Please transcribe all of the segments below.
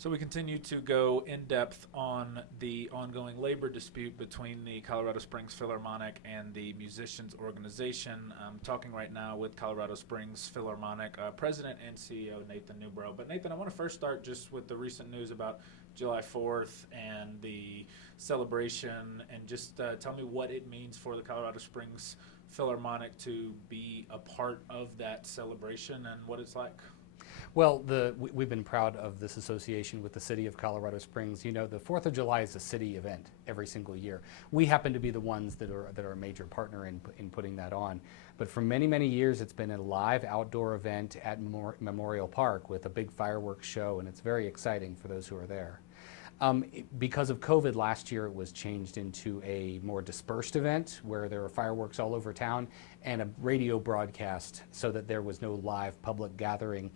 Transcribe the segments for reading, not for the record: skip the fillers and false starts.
So we continue to go in depth on the ongoing labor dispute between the Colorado Springs Philharmonic and the Musicians Organization. I'm talking right now with Colorado Springs Philharmonic President and CEO Nathan Newbrough. But Nathan, I want to first start just with the recent news about July 4th and the celebration, and just tell me what it means for the Colorado Springs Philharmonic to be a part of that celebration and what it's like. Well, we've been proud of this association with the city of Colorado Springs. You know, the 4th of July is a city event every single year. We happen to be the ones that are a major partner in putting that on. But for many, many years, it's been a live outdoor event at Memorial Park with a big fireworks show, and it's very exciting for those who are there. Because of COVID last year, it was changed into a more dispersed event where there are fireworks all over town and a radio broadcast so that there was no live public gathering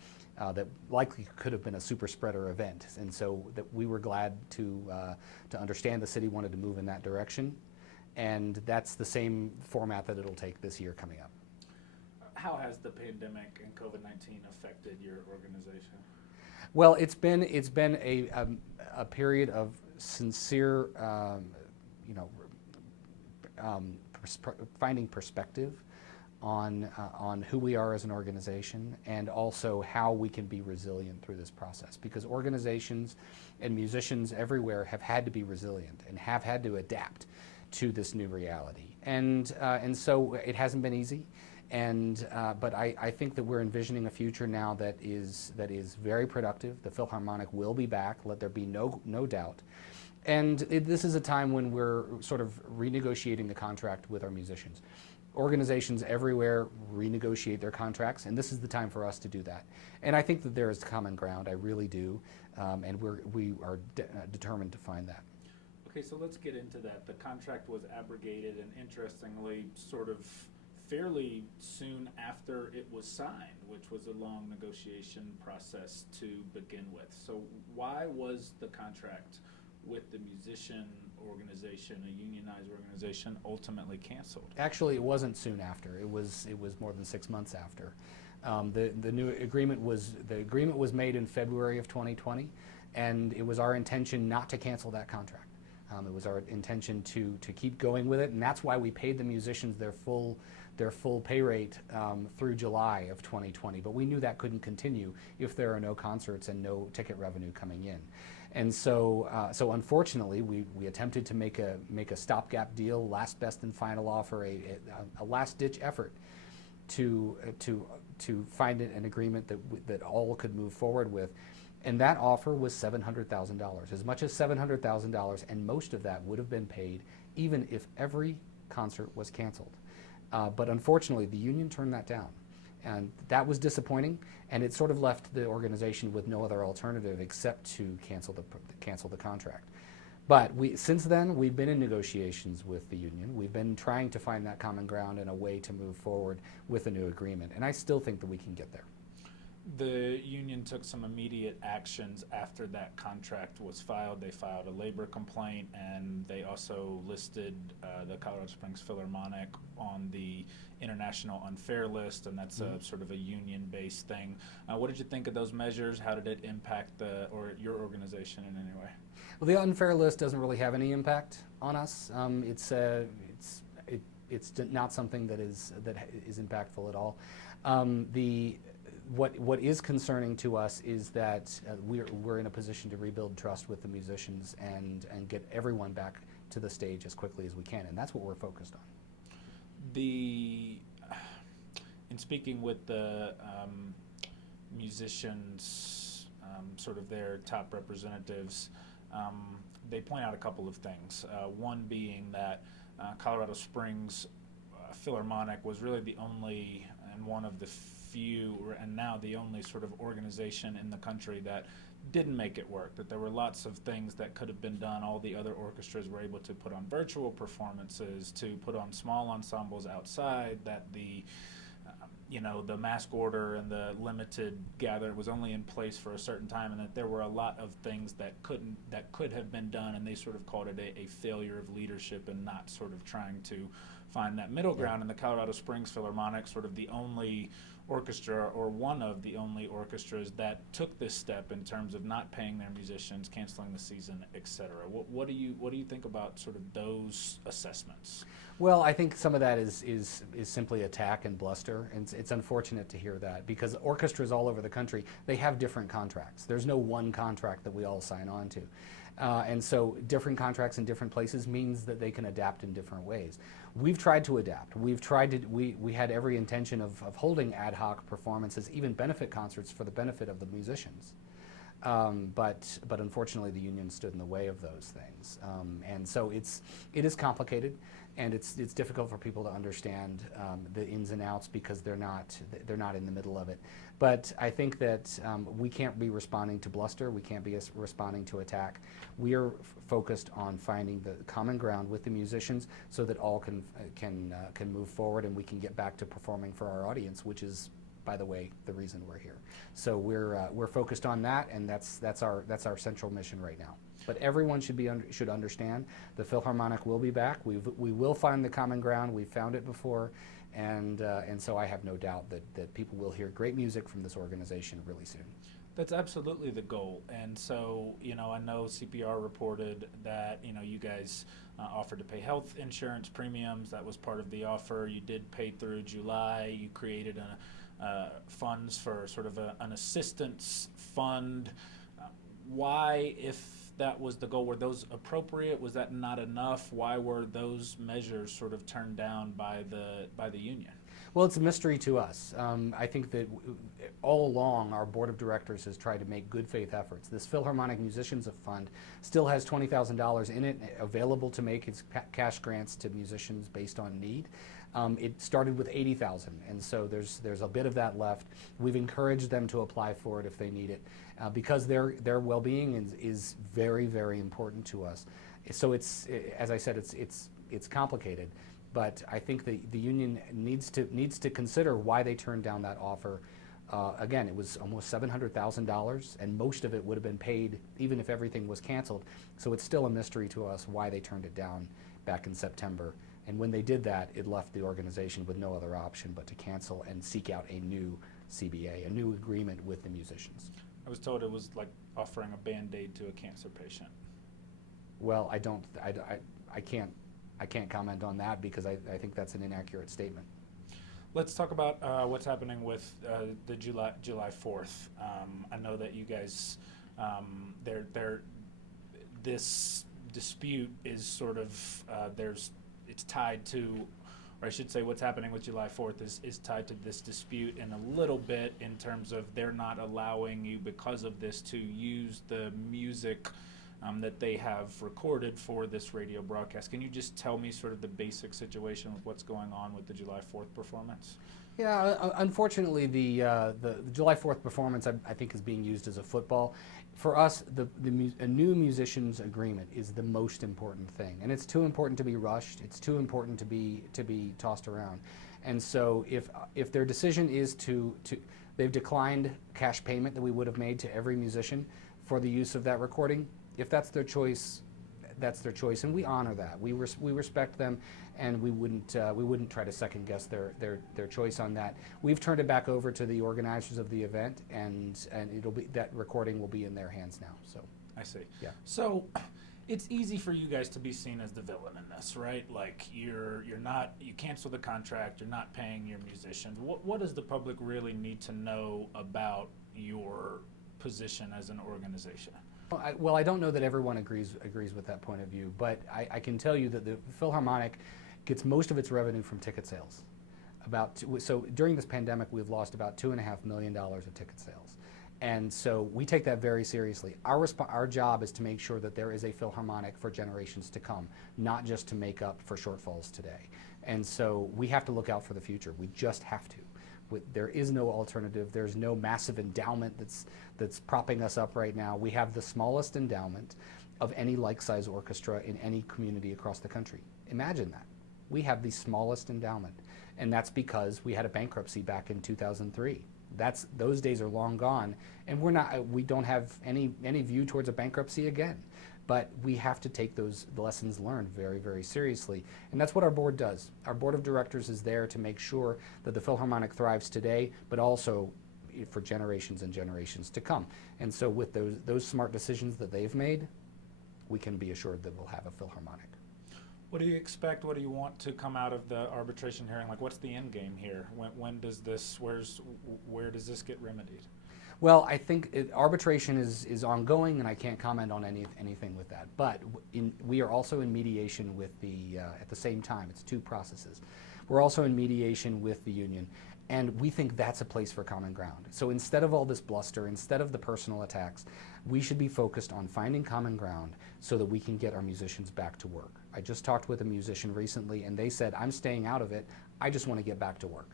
that likely could have been a super spreader event. And so that we were glad to understand the city wanted to move in that direction. And that's the same format that it'll take this year coming up. How has the pandemic and COVID-19 affected your organization? Well, it's been a period of sincere, finding perspective on who we are as an organization, and also how we can be resilient through this process. Because organizations and musicians everywhere have had to be resilient and have had to adapt to this new reality, and so it hasn't been easy. But I think that we're envisioning a future now that is very productive. The Philharmonic will be back. Let there be no doubt. And this is a time when we're sort of renegotiating the contract with our musicians. Organizations everywhere renegotiate their contracts, and this is the time for us to do that. And I think that there is common ground. I really do, and we are determined to find that. Okay, so let's get into that. The contract was abrogated, and interestingly, sort of fairly soon after it was signed, which was a long negotiation process to begin with. So why was the contract with the musician organization, a unionized organization, ultimately canceled? Actually, it wasn't soon after. It was more than 6 months after. The new agreement was made in February of 2020, and it was our intention not to cancel that contract. It was our intention to keep going with it, and that's why we paid the musicians their full pay rate through July of 2020. But we knew that couldn't continue if there are no concerts and no ticket revenue coming in. And so unfortunately, we attempted to make a stopgap deal, last best and final offer, a last-ditch effort to find an agreement that all could move forward with. And that offer was $700,000, as much as $700,000, and most of that would have been paid even if every concert was canceled. But unfortunately, the union turned that down. And that was disappointing, and it sort of left the organization with no other alternative except to cancel the contract. But since then, we've been in negotiations with the union. We've been trying to find that common ground and a way to move forward with a new agreement, and I still think that we can get there. The union took some immediate actions after that contract was filed. They filed a labor complaint, and they also listed the Colorado Springs Philharmonic on the International Unfair List, and that's a sort of a union-based thing. What did you think of those measures? How did it impact your organization in any way? Well, the Unfair List doesn't really have any impact on us. It's not something that is impactful at all. What is concerning to us is that we're in a position to rebuild trust with the musicians and get everyone back to the stage as quickly as we can, and that's what we're focused on. In speaking with the musicians, sort of their top representatives, they point out a couple of things. One being that Colorado Springs Philharmonic was really the only and one of the few, and now the only sort of organization in the country that didn't make it work, that there were lots of things that could have been done. All the other orchestras were able to put on virtual performances, to put on small ensembles outside, that the mask order and the limited gather was only in place for a certain time, and that there were a lot of things that could have been done, and they sort of called it a failure of leadership and not sort of trying to find that middle ground. And the Colorado Springs Philharmonic, sort of the only orchestra, or one of the only orchestras that took this step in terms of not paying their musicians, canceling the season, etc. What do you think about sort of those assessments? Well, I think some of that is simply attack and bluster, and it's unfortunate to hear that because orchestras all over the country, they have different contracts. There's no one contract that we all sign on to. And so different contracts in different places means that they can adapt in different ways. We've tried to adapt. We had every intention of holding ad hoc performances, even benefit concerts for the benefit of the musicians. But unfortunately the union stood in the way of those things. And so it is complicated, and it's difficult for people to understand the ins and outs because they're not in the middle of it. But I think that we can't be responding to bluster. We can't be responding to attack. We are focused on finding the common ground with the musicians so that all can move forward and we can get back to performing for our audience, which is, by the way, the reason we're here. So we're focused on that, and that's our central mission right now. But everyone should understand the Philharmonic will be back. We will find the common ground. We've found it before, and so I have no doubt that people will hear great music from this organization really soon. That's absolutely the goal. And so, I know CPR reported that, you guys offered to pay health insurance premiums. That was part of the offer. You did pay through July. You created funds for sort of an assistance fund. Why, if that was the goal, were those appropriate? Was that not enough? Why were those measures sort of turned down by the union? Well, it's a mystery to us. I think that all along our board of directors has tried to make good faith efforts. This Philharmonic Musicians Fund still has $20,000 in it available to make its cash grants to musicians based on need. It started with $80,000, and so there's a bit of that left. We've encouraged them to apply for it if they need it, because their well-being is very, very important to us. So it's, as I said, it's complicated. But I think the union needs to consider why they turned down that offer. Again, it was almost $700,000, and most of it would have been paid even if everything was canceled. So it's still a mystery to us why they turned it down back in September. And when they did that, it left the organization with no other option but to cancel and seek out a new CBA, a new agreement with the musicians. I was told it was like offering a Band-Aid to a cancer patient. Well, I can't comment on that because I think that's an inaccurate statement. Let's talk about what's happening with the July 4th. I know that you guys, this dispute is sort of it's tied to, or I should say, what's happening with July 4th is tied to this dispute in a little bit in terms of they're not allowing you because of this to use the music that they have recorded for this radio broadcast. Can you just tell me sort of the basic situation with what's going on with the July 4th performance? Yeah, unfortunately, the July 4th performance I think is being used as a football. For us, a new musicians agreement is the most important thing, and it's too important to be rushed. It's too important to be tossed around. And so, if their decision is they've declined cash payment that we would have made to every musician for the use of that recording. If that's their choice, that's their choice, and we honor that. We respect them, and we wouldn't try to second guess their choice on that. We've turned it back over to the organizers of the event, and that recording will be in their hands now. So I see. Yeah. So it's easy for you guys to be seen as the villain in this, right? Like you cancel the contract, you're not paying your musicians. What does the public really need to know about your position as an organization? Well, I don't know that everyone agrees with that point of view, but I can tell you that the Philharmonic gets most of its revenue from ticket sales. So during this pandemic, we've lost about $2.5 million of ticket sales. And so we take that very seriously. Our job is to make sure that there is a Philharmonic for generations to come, not just to make up for shortfalls today. And so we have to look out for the future. We just have to. There is no alternative. There's no massive endowment that's propping us up right now. We have the smallest endowment of any like-size orchestra in any community across the country. Imagine that. We have the smallest endowment, and that's because we had a bankruptcy back in 2003. Those days are long gone, and we don't have any view towards a bankruptcy again. But we have to take those lessons learned very, very seriously. And that's what our board does. Our board of directors is there to make sure that the Philharmonic thrives today, but also for generations and generations to come. And so with those smart decisions that they've made, we can be assured that we'll have a Philharmonic. What do you expect? What do you want to come out of the arbitration hearing? Like, what's the end game here? When does this? Where does this get remedied? Well, I think arbitration is ongoing, and I can't comment on anything with that. But we are also in mediation with at the same time. It's two processes. We're also in mediation with the union, and we think that's a place for common ground. So instead of all this bluster, instead of the personal attacks, we should be focused on finding common ground so that we can get our musicians back to work. I just talked with a musician recently, and they said, I'm staying out of it. I just want to get back to work.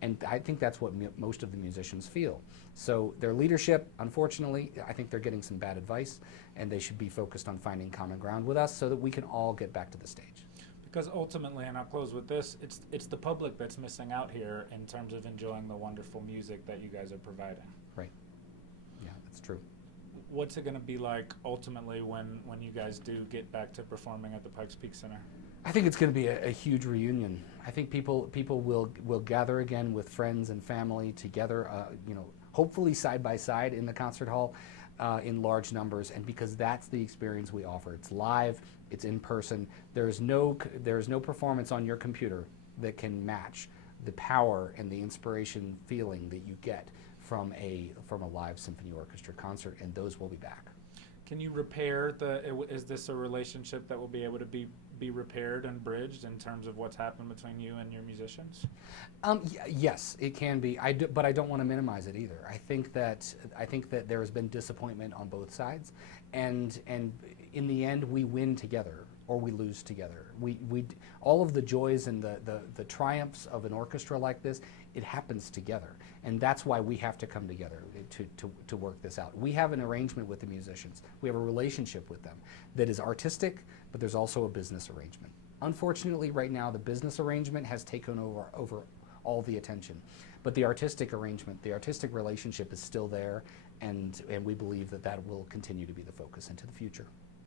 And I think that's what most of the musicians feel. So their leadership, unfortunately, I think they're getting some bad advice, and they should be focused on finding common ground with us so that we can all get back to the stage. Because ultimately, and I'll close with this, it's the public that's missing out here in terms of enjoying the wonderful music that you guys are providing. Right. Yeah, that's true. What's it going to be like ultimately when you guys do get back to performing at the Pikes Peak Center? I think it's going to be a huge reunion. I think people will gather again with friends and family together, hopefully side by side in the concert hall in large numbers, and because that's the experience we offer. It's live, it's in person. There is no performance on your computer that can match the power and the inspiration feeling that you get from a live symphony orchestra concert, and those will be back. Can you repair is this a relationship that will be able to be repaired and bridged in terms of what's happened between you and your musicians? Yes, it can be. But I don't want to minimize it either. I think that there has been disappointment on both sides, and in the end, we win together or we lose together. All of the joys and the triumphs of an orchestra like this, it happens together, and that's why we have to come together to work this out. We have an arrangement with the musicians. We have a relationship with them that is artistic, but there's also a business arrangement. Unfortunately, right now, the business arrangement has taken over all the attention, but the artistic arrangement, the artistic relationship is still there, and we believe that will continue to be the focus into the future.